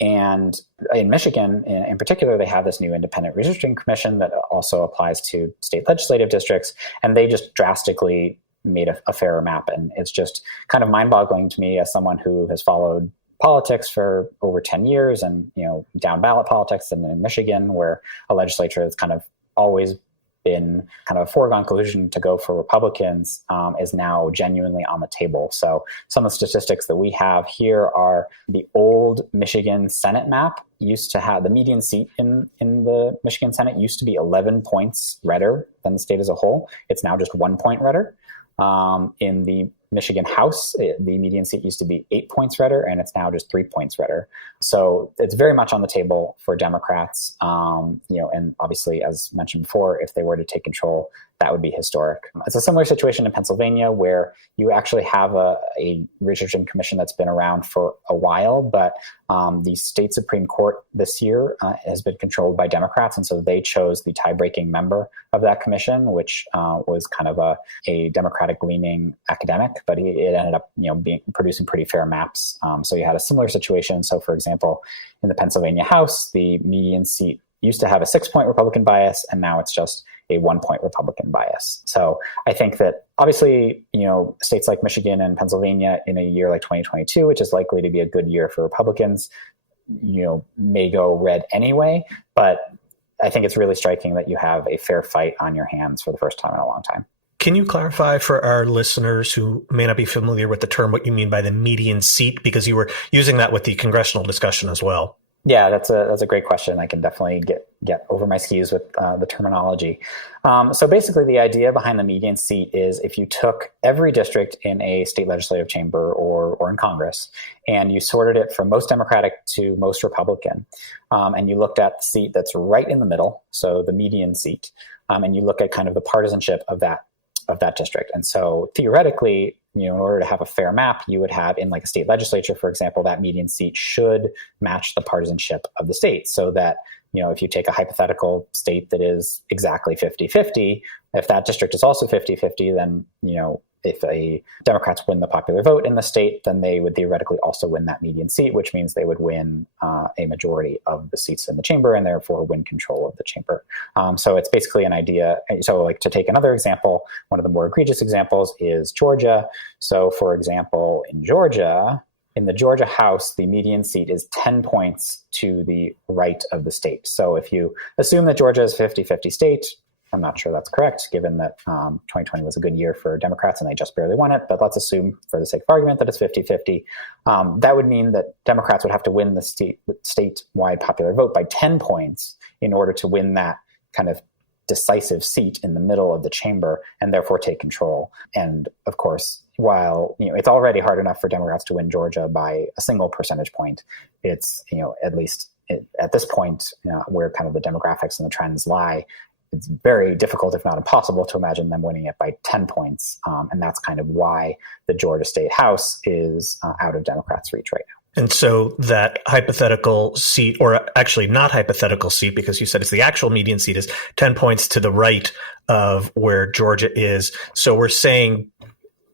And in Michigan, in particular, they have this new independent redistricting commission that also applies to state legislative districts, and they just drastically made a fairer map. And it's just kind of mind-boggling to me as someone who has followed politics for over 10 years and, down ballot politics, and in Michigan, where a legislature has kind of always been kind of a foregone conclusion to go for Republicans, is now genuinely on the table. So some of the statistics that we have here are the old Michigan Senate map used to have the median seat in the Michigan Senate used to be 11 points redder than the state as a whole. It's now just 1 point redder. In the Michigan House, the median seat used to be 8 points redder, and it's now just 3 points redder. So it's very much on the table for Democrats. And obviously, as mentioned before, if they were to take control, that would be historic. It's a similar situation in Pennsylvania, where you actually have a redistricting commission that's been around for a while, but the state Supreme Court this year has been controlled by Democrats, and so they chose the tie-breaking member of that commission, which was kind of a Democratic-leaning academic, but it ended up producing pretty fair maps. So you had a similar situation. So, for example, in the Pennsylvania House, the median seat used to have a 6-point Republican bias, and now it's just a 1-point Republican bias. So I think that obviously, states like Michigan and Pennsylvania in a year like 2022, which is likely to be a good year for Republicans, may go red anyway. But I think it's really striking that you have a fair fight on your hands for the first time in a long time. Can you clarify for our listeners who may not be familiar with the term what you mean by the median seat? Because you were using that with the congressional discussion as well. Yeah, that's a great question. I can definitely get over my skis with the terminology. So basically, the idea behind the median seat is if you took every district in a state legislative chamber or in Congress, and you sorted it from most Democratic to most Republican, and you looked at the seat that's right in the middle, so the median seat, and you look at kind of the partisanship of that district. And so theoretically, in order to have a fair map, you would have in like a state legislature, for example, that median seat should match the partisanship of the state, so that, if you take a hypothetical state that is exactly 50-50, if that district is also 50-50, then, if a Democrats win the popular vote in the state, then they would theoretically also win that median seat, which means they would win a majority of the seats in the chamber and therefore win control of the chamber. So it's basically an idea. So like to take another example, one of the more egregious examples is Georgia. So for example, in the Georgia House, the median seat is 10 points to the right of the state. So if you assume that Georgia is a 50-50 state, I'm not sure that's correct, given that 2020 was a good year for Democrats and they just barely won it. But let's assume, for the sake of argument, that it's 50-50. That would mean that Democrats would have to win the statewide popular vote by 10 points in order to win that kind of decisive seat in the middle of the chamber and therefore take control. And of course, while it's already hard enough for Democrats to win Georgia by a single percentage point, it's at least at this point where kind of the demographics and the trends lie, it's very difficult, if not impossible, to imagine them winning it by 10 points. And that's kind of why the Georgia State House is out of Democrats' reach right now. And so that hypothetical seat, or actually not hypothetical seat, because you said it's the actual median seat, is 10 points to the right of where Georgia is. So we're saying,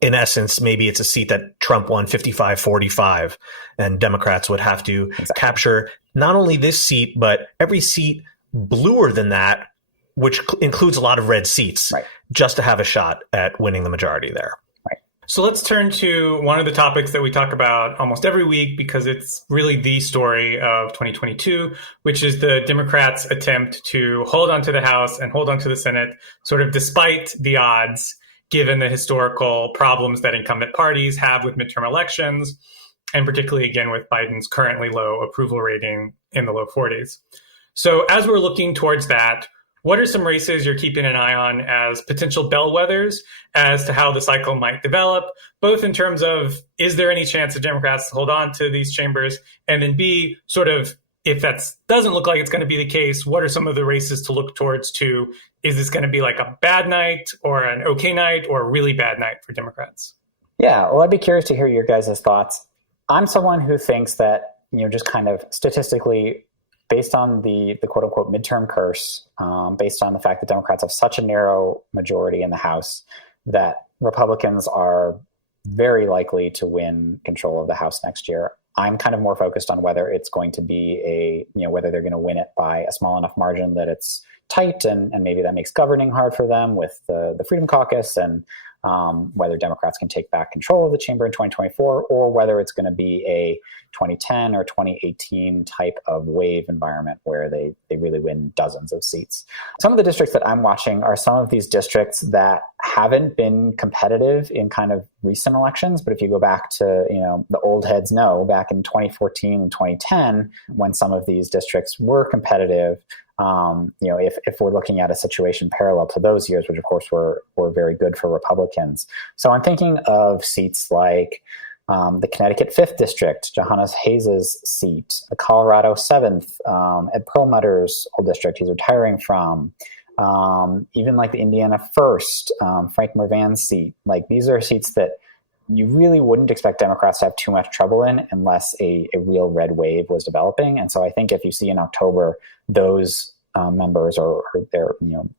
in essence, maybe it's a seat that Trump won 55-45, and Democrats would have to capture not only this seat, but every seat bluer than that, which includes a lot of red seats, just to have a shot at winning the majority there. So let's turn to one of the topics that we talk about almost every week because it's really the story of 2022, which is the Democrats' attempt to hold onto the House and hold onto the Senate, sort of despite the odds, given the historical problems that incumbent parties have with midterm elections, and particularly, again, with Biden's currently low approval rating in the low 40s. So as we're looking towards that, what are some races you're keeping an eye on as potential bellwethers as to how the cycle might develop, both in terms of, is there any chance of Democrats to hold on to these chambers? And then B, sort of, if that doesn't look like it's going to be the case, what are some of the races to look towards to, is this going to be like a bad night or an okay night or a really bad night for Democrats? Yeah, well, I'd be curious to hear your guys' thoughts. I'm someone who thinks that, just kind of statistically, based on the quote unquote midterm curse, based on the fact that Democrats have such a narrow majority in the House, that Republicans are very likely to win control of the House next year. I'm kind of more focused on whether it's going to be whether they're going to win it by a small enough margin that it's tight and maybe that makes governing hard for them with the Freedom Caucus, and whether Democrats can take back control of the chamber in 2024, or whether it's going to be a 2010 or 2018 type of wave environment where they really win dozens of seats. Some of the districts that I'm watching are some of these districts that haven't been competitive in kind of recent elections. But if you go back to, the old heads know, back in 2014 and 2010, when some of these districts were competitive, if we're looking at a situation parallel to those years, which of course were very good for Republicans. So I'm thinking of seats like the Connecticut 5th District, Johannes Hayes' seat, the Colorado 7th, Ed Perlmutter's old district he's retiring from, even like the Indiana 1st, Frank Mervan's seat. Like, these are seats that you really wouldn't expect Democrats to have too much trouble in unless a real red wave was developing. And so I think if you see in October those members, or they're,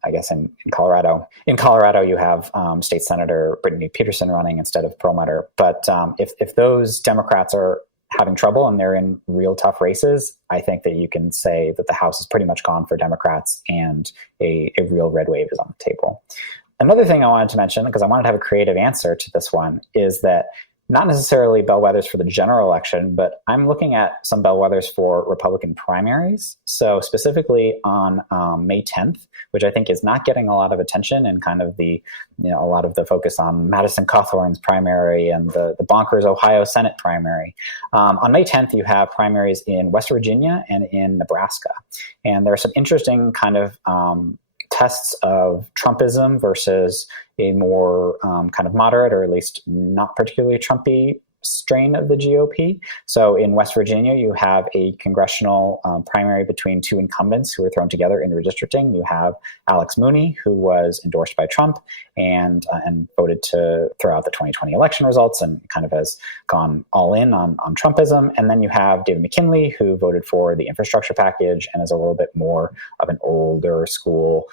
I guess in Colorado. In Colorado, you have State Senator Brittany Peterson running instead of Perlmutter. But if those Democrats are having trouble and they're in real tough races, I think that you can say that the House is pretty much gone for Democrats and a real red wave is on the table. Another thing I wanted to mention, because I wanted to have a creative answer to this one, is that not necessarily bellwethers for the general election, but I'm looking at some bellwethers for Republican primaries. So specifically on May 10th, which I think is not getting a lot of attention, and kind of a lot of the focus on Madison Cawthorn's primary and the bonkers Ohio Senate primary. On May 10th, you have primaries in West Virginia and in Nebraska. And there are some interesting kind of tests of Trumpism versus a more kind of moderate, or at least not particularly Trumpy strain of the GOP. So in West Virginia, you have a congressional primary between two incumbents who were thrown together in redistricting. You have Alex Mooney, who was endorsed by Trump and voted to throw out the 2020 election results and kind of has gone all in on Trumpism. And then you have David McKinley, who voted for the infrastructure package and is a little bit more of an older school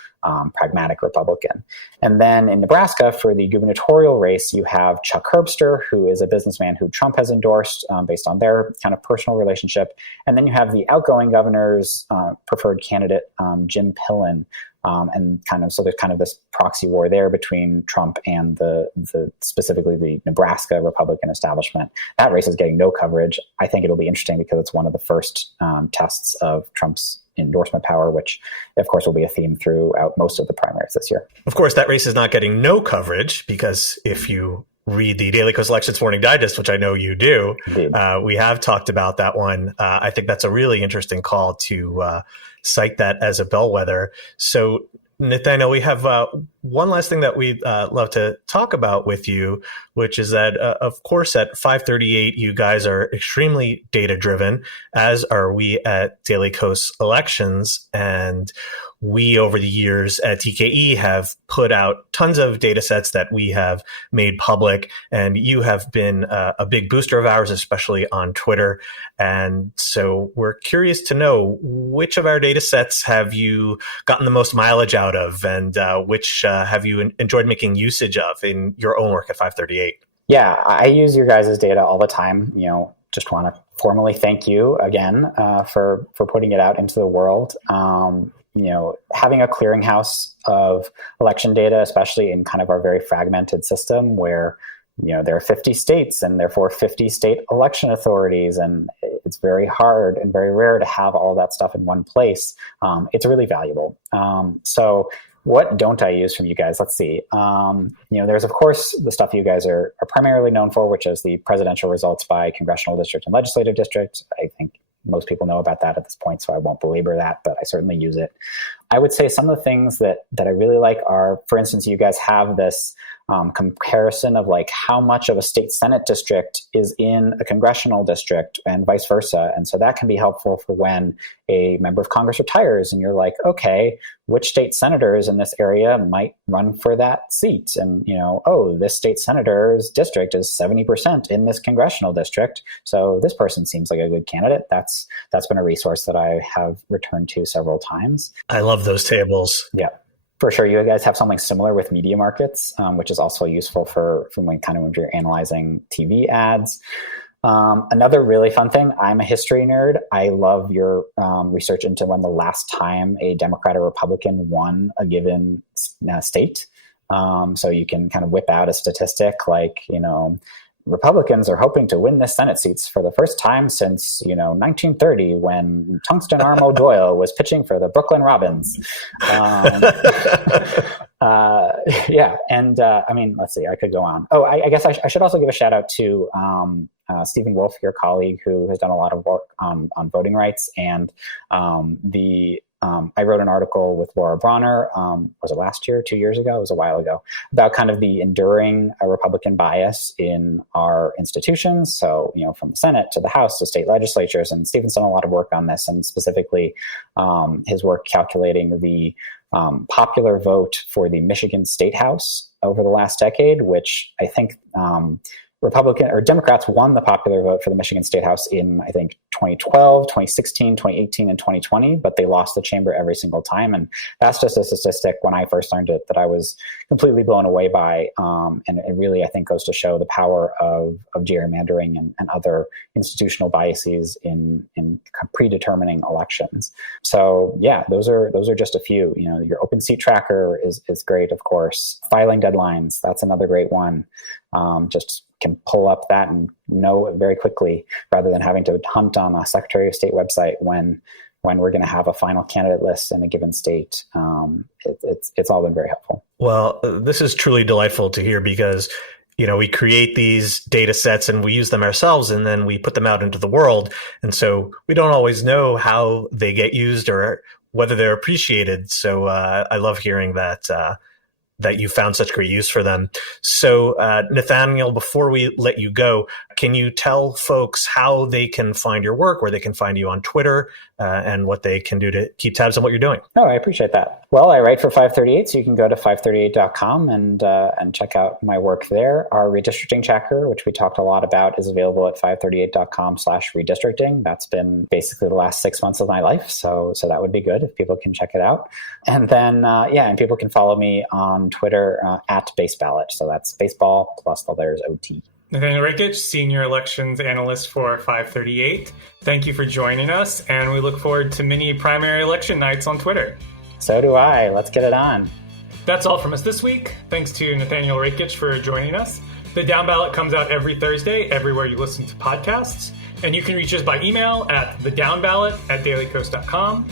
pragmatic Republican. And then in Nebraska, for the gubernatorial race, you have Chuck Herbster, who is a businessman who Trump has endorsed based on their kind of personal relationship. And then you have the outgoing governor's preferred candidate, Jim Pillen. And so there's kind of this proxy war there between Trump and the specifically the Nebraska Republican establishment. That race is getting no coverage. I think it'll be interesting because it's one of the first tests of Trump's endorsement power, which of course will be a theme throughout most of the primaries this year. Of course, that race is not getting no coverage because if you read the Daily Kos Elections Morning Digest, which I know you do, we have talked about that one. I think that's a really interesting call to cite that as a bellwether. So, Nathaniel, we have one last thing that we'd love to talk about with you, which is that, of course, at 538, you guys are extremely data-driven, as are we at Daily Kos Elections. And we, over the years at TKE, have put out tons of data sets that we have made public. And you have been a big booster of ours, especially on Twitter. And so we're curious to know, which of our data sets have you gotten the most mileage out of, and which have you enjoyed making usage of in your own work at 538? Yeah, I use your guys' data all the time. Just want to formally thank you again for putting it out into the world. Having a clearinghouse of election data, especially in kind of our very fragmented system where, there are 50 states and therefore 50 state election authorities, and it's very hard and very rare to have all that stuff in one place. It's really valuable. So what don't I use from you guys? Let's see. There's, of course, the stuff you guys are primarily known for, which is the presidential results by congressional district and legislative district. I think most people know about that at this point, so I won't belabor that, but I certainly use it. I would say some of the things that I really like are, for instance, you guys have this comparison of like how much of a state Senate district is in a congressional district and vice versa. And so that can be helpful for when a member of Congress retires and you're like, okay, which state senators in this area might run for that seat? And, this state senator's district is 70% in this congressional district. So this person seems like a good candidate. That's been a resource that I have returned to several times. I love those tables. Yeah. For sure, you guys have something similar with media markets, which is also useful for when you're analyzing TV ads. Another really fun thing, I'm a history nerd. I love your research into when the last time a Democrat or Republican won a given state. So you can kind of whip out a statistic like, Republicans are hoping to win the Senate seats for the first time since, 1930 when Tungsten Arm O'Doyle was pitching for the Brooklyn Robins. Yeah. And let's see, I could go on. Oh, I guess I should also give a shout out to Stephen Wolf, your colleague, who has done a lot of work on voting rights. And I wrote an article with Laura Bronner, was it last year, 2 years ago? It was a while ago, about kind of the enduring Republican bias in our institutions. So, from the Senate to the House to state legislatures. And Stephen's done a lot of work on this, and specifically his work calculating the popular vote for the Michigan State House over the last decade, which I think Republican or Democrats won the popular vote for the Michigan State House in, I think, 2012, 2016, 2018, and 2020, but they lost the chamber every single time. And that's just a statistic when I first learned it that I was completely blown away by. And it really, I think, goes to show the power of gerrymandering and other institutional biases in predetermining elections. So yeah, those are just a few. Your open seat tracker is great, of course. Filing deadlines, that's another great one. Just can pull up that and know it very quickly rather than having to hunt on a Secretary of State website when we're going to have a final candidate list in a given state. It's all been very helpful. Well, this is truly delightful to hear because, we create these data sets and we use them ourselves and then we put them out into the world. And so we don't always know how they get used or whether they're appreciated. So I love hearing that you found such great use for them. So, Nathaniel, before we let you go, can you tell folks how they can find your work, where they can find you on Twitter, and what they can do to keep tabs on what you're doing? Oh, I appreciate that. Well, I write for 538, so you can go to 538.com and check out my work there. Our redistricting tracker, which we talked a lot about, is available at 538.com/redistricting. That's been basically the last 6 months of my life, so that would be good if people can check it out. And then, and people can follow me on Twitter at baseballot. So that's baseball plus the letters OT. Nathaniel Rakich, Senior Elections Analyst for 538. Thank you for joining us, and we look forward to many primary election nights on Twitter. So do I. Let's get it on. That's all from us this week. Thanks to Nathaniel Rakich for joining us. The Downballot comes out every Thursday, everywhere you listen to podcasts, and you can reach us by email at thedownballot@dailykos.com.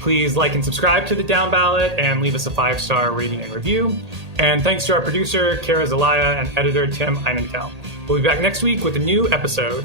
Please like and subscribe to The Downballot and leave us a 5-star rating and review. And thanks to our producer, Kara Zelaya, and editor, Tim Einenkel. We'll be back next week with a new episode.